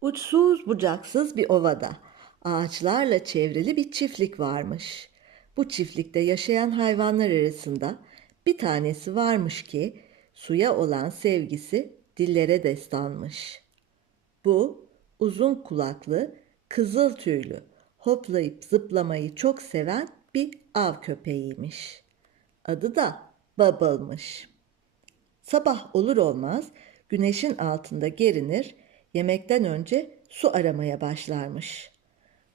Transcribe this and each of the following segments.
Uçsuz bucaksız bir ovada ağaçlarla çevrili bir çiftlik varmış. Bu çiftlikte yaşayan hayvanlar arasında bir tanesi varmış ki suya olan sevgisi dillere destanmış. Bu uzun kulaklı, kızıl tüylü, hoplayıp zıplamayı çok seven bir av köpeğiymiş. Adı da Bubble'mış. Sabah olur olmaz güneşin altında gerinir, yemekten önce su aramaya başlarmış.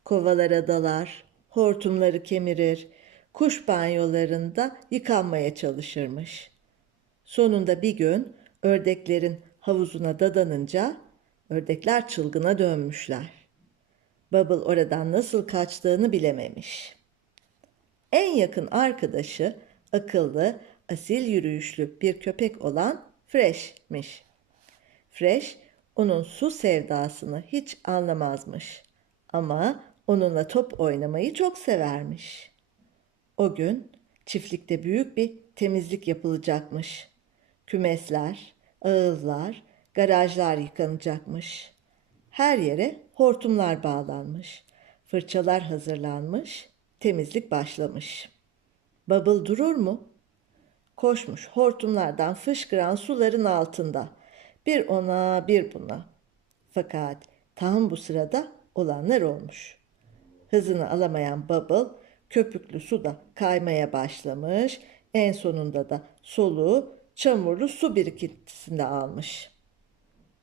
Kovalara dalar, hortumları kemirir, kuş banyolarında yıkanmaya çalışırmış. Sonunda bir gün ördeklerin havuzuna dadanınca ördekler çılgına dönmüşler. Bubble oradan nasıl kaçtığını bilememiş. En yakın arkadaşı akıllı, asil yürüyüşlü bir köpek olan Fresh'miş. Fresh onun su sevdasını hiç anlamazmış ama onunla top oynamayı çok severmiş. O gün çiftlikte büyük bir temizlik yapılacakmış. Kümesler, ağızlar, garajlar yıkanacakmış. Her yere hortumlar bağlanmış. Fırçalar hazırlanmış, temizlik başlamış. Bubble durur mu? Koşmuş hortumlardan fışkıran suların altında. Bir ona bir buna. Fakat tam bu sırada olanlar olmuş. Hızını alamayan Bubble köpüklü suda kaymaya başlamış. En sonunda da soluğu çamurlu su birikintisinde almış.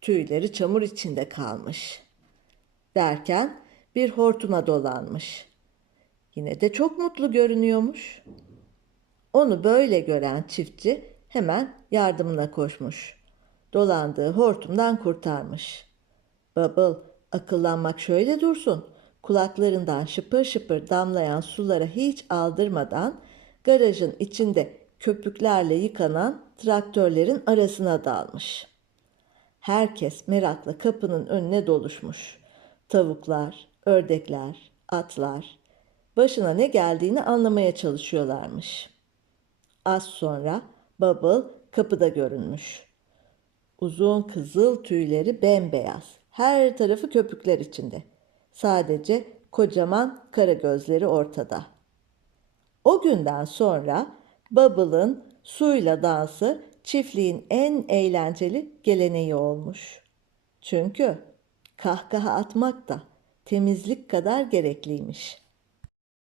Tüyleri çamur içinde kalmış. Derken bir hortuma dolanmış. Yine de çok mutlu görünüyormuş. Onu böyle gören çiftçi hemen yardımına koşmuş. Dolandığı hortumdan kurtarmış. Bubble akıllanmak şöyle dursun. Kulaklarından şıpır şıpır damlayan sulara hiç aldırmadan garajın içinde köpüklerle yıkanan traktörlerin arasına dalmış. Herkes merakla kapının önüne doluşmuş. Tavuklar, ördekler, atlar başına ne geldiğini anlamaya çalışıyorlarmış. Az sonra Bubble kapıda görünmüş. Uzun kızıl tüyleri bembeyaz. Her tarafı köpükler içinde. Sadece kocaman kara gözleri ortada. O günden sonra Bubble'ın suyla dansı çiftliğin en eğlenceli geleneği olmuş. Çünkü kahkaha atmak da temizlik kadar gerekliymiş.''